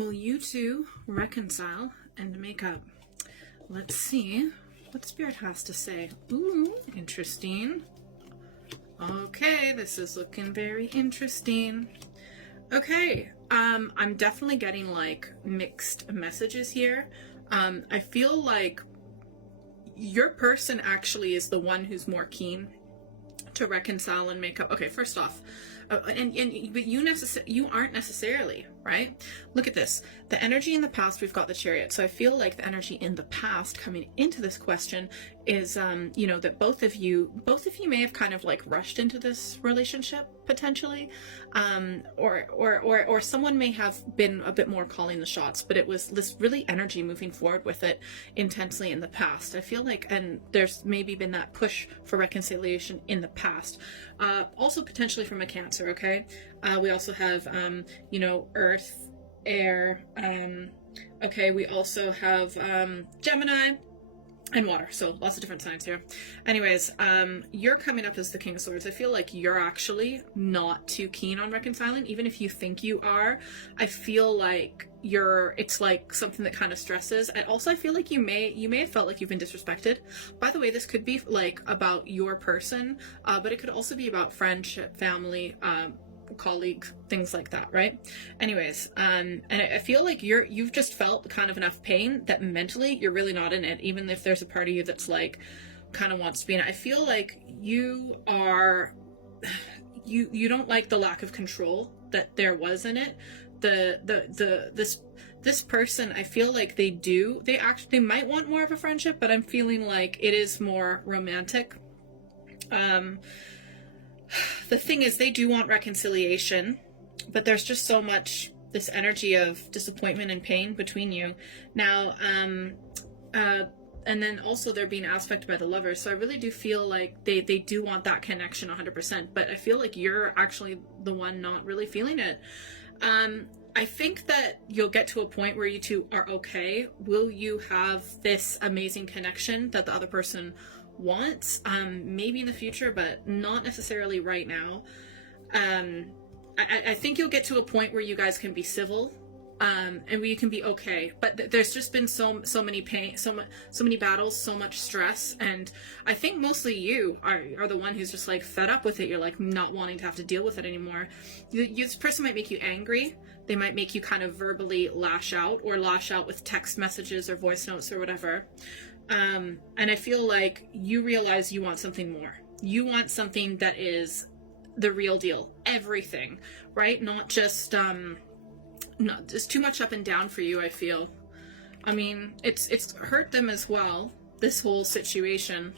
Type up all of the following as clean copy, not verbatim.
Will you two reconcile and make up? Let's see what Spirit has to say. Ooh, interesting. Okay, this is looking very interesting. Okay, I'm definitely getting like mixed messages here. I feel like your person actually is the one who's more keen to reconcile and make up. Okay, first off, but you aren't necessarily, right? Look at this. The energy in the past, we've got the Chariot. So I feel like the energy in the past coming into this question is, you know, that both of you may have kind of like rushed into this relationship potentially, or someone may have been a bit more calling the shots, but it was this really energy moving forward with it intensely in the past. I feel like, and there's maybe been that push for reconciliation in the past, also potentially from a Cancer. Okay, we also have, you know, Earth, Air. Okay, we also have Gemini and water, so lots of different signs here. Anyways, you're coming up as the King of Swords. I feel like you're actually not too keen on reconciling, even if you think you are. I feel like it's like something that kind of stresses. And also I feel like you may have felt like you've been disrespected. By the way, this could be like about your person, but it could also be about friendship, family, colleagues, things like that, right? Anyways, and I feel like you've just felt kind of enough pain that mentally you're really not in it, even if there's a part of you that's like kind of wants to be in it. I feel like you don't like the lack of control that there was in it. This person, I feel like they might want more of a friendship, but I'm feeling like it is more romantic. The thing is, they do want reconciliation, but there's just so much this energy of disappointment and pain between you now. And then also they're being aspected by the Lovers, so I really do feel like they do want that connection 100%, but I feel like you're actually the one not really feeling it. I think that you'll get to a point where you two are okay. Will you have this amazing connection that the other person wants? Maybe in the future, but not necessarily right now. I think you'll get to a point where you guys can be civil, and where you can be okay, but there's just been so many pain, so many battles, so much stress, and I think mostly you are the one who's just like fed up with it. You're like not wanting to have to deal with it anymore. This person might make you angry. They might make you kind of verbally lash out with text messages or voice notes or whatever. And I feel like you realize you want something more. You want something that is the real deal, everything, right? Not just too much up and down for you, I feel. I mean, it's hurt them as well, this whole situation.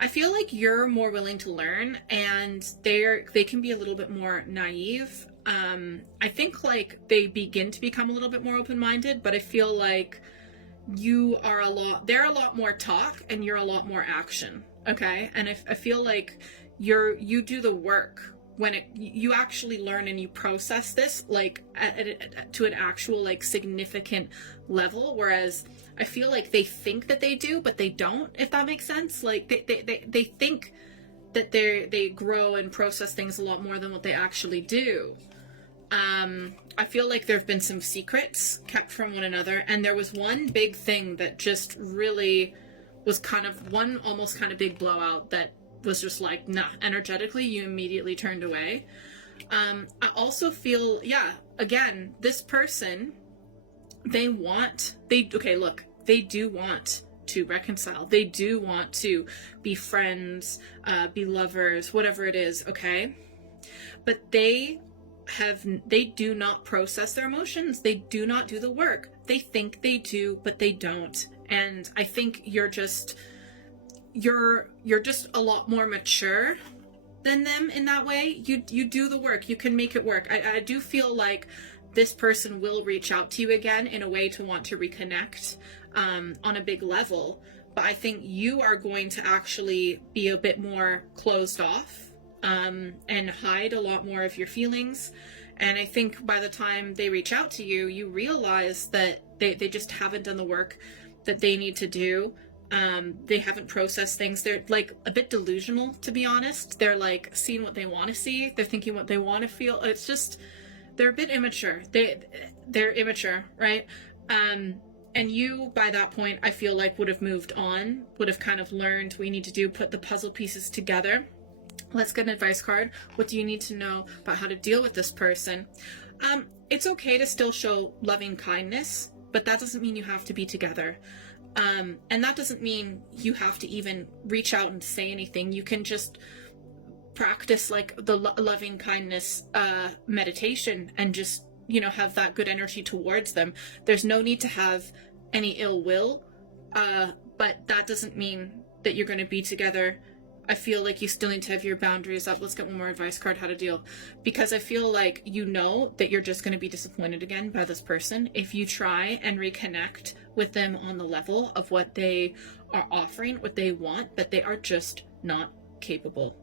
I feel like you're more willing to learn, and they can be a little bit more naive. I think like they begin to become a little bit more open-minded, but I feel like they're a lot more talk and you're a lot more action. Okay. And I feel like you do the work when you actually learn and you process this like to an actual like significant level. Whereas I feel like they think that they do, but they don't, if that makes sense. Like they think that they grow and process things a lot more than what they actually do. I feel like there have been some secrets kept from one another, and there was one big thing that just really was kind of one almost kind of big blowout that was just like, nah, energetically you immediately turned away. I also feel, yeah, again, this person, they do want to reconcile. They do want to be friends, be lovers, whatever it is, okay? But they do not process their emotions. They do not do the work. They think they do, but they don't. And I think you're just a lot more mature than them in that way. You do the work. You can make it work. I do feel like this person will reach out to you again in a way to want to reconnect on a big level. But I think you are going to actually be a bit more closed off and hide a lot more of your feelings. And I think by the time they reach out to you, you realize that they just haven't done the work that they need to do. They haven't processed things. They're like a bit delusional, to be honest. They're like seeing what they want to see. They're thinking what they want to feel. It's just they're a bit immature. They're immature, right? And you, by that point, I feel like would have moved on, would have kind of learned what you need to do, put the puzzle pieces together. Let's get an advice card. What do you need to know about how to deal with this person? It's okay to still show loving kindness, but that doesn't mean you have to be together. And that doesn't mean you have to even reach out and say anything. You can just practice like the loving kindness meditation and just, you know, have that good energy towards them. There's no need to have any ill will, but that doesn't mean that you're going to be together. I feel like you still need to have your boundaries up. Let's get one more advice card, how to deal. Because I feel like you know that you're just going to be disappointed again by this person if you try and reconnect with them on the level of what they are offering, what they want, but they are just not capable.